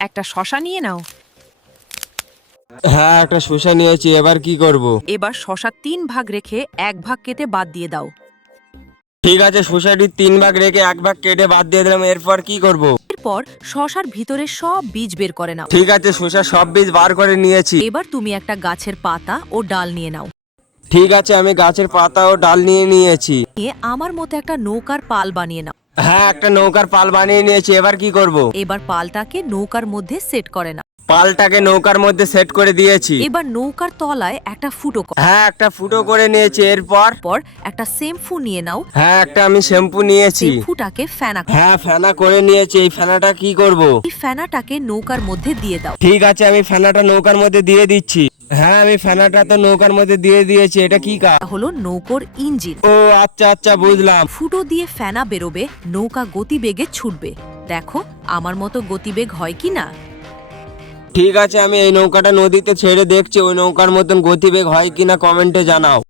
একটা শশা নিয়ে নাও। হ্যাঁ, একটা শসা নিয়েছি, এবার কি করব? এবার শশা 3 ভাগ রেখে 1 ভাগ কেটে বাদ দিয়ে দাও। ঠিক আছে, শসাটি 3 ভাগ রেখে 1 ভাগ কেটে বাদ দিয়ে দিলাম। এরপর কি করব? এরপর শশার ভিতরে সব বীজ বের করে নাও। ঠিক আছে, শসা সব বীজ বার করে নিয়েছি। এবার তুমি একটা গাছের পাতা ও ডাল নিয়ে নাও। ঠিক আছে, আমি গাছের পাতা ও ডাল নিয়ে নিয়েছি। নিয়ে আমার মতো একটা নৌকার পাল বানিয়ে নাও। হ্যাঁ, একটা নৌকার পাল বানিয়ে নিয়েছি, এবার কি করব? এবার পালটাকে নৌকার মধ্যে সেট করে নাও। পালটাকে নৌকার মধ্যে সেট করে দিয়েছি। এবার নৌকার তলায় একটা ফুটো করো। হ্যাঁ, একটা ফুটো করে নিয়েছি। এরপর পর একটা শ্যাম্পু নিয়ে নাও। হ্যাঁ, একটা আমি শ্যাম্পু নিয়েছি। শ্যাম্পুটাকে ফেনা করো। হ্যাঁ, ফেনা করে নিয়েছি। এই ফেনাটা কি করব? এই ফেনাটাকে নৌকার মধ্যে দিয়ে দাও। ঠিক আছে, আমি ফেনাটা নৌকার মধ্যে দিয়ে দিচ্ছি। হ্যাঁ, আমি ফেনাটা তো নৌকার মধ্যে দিয়ে দিয়েছি। এটা কি কাজ? এটা হলো নৌকোর ইঞ্জিন। ও আচ্ছা আচ্ছা, বুঝলাম। ফুটো দিয়ে ফেনা বেরোবে, নৌকা গতিবেগে ছুটবে। দেখো আমার মতো গতিবেগ হয় কি না। ঠিক আছে, আমি এই নৌকাটা নদীতে ছেড়ে দেখছি ওই নৌকার মতন গতিবেগ হয় কিনা, কমেন্টে জানাও।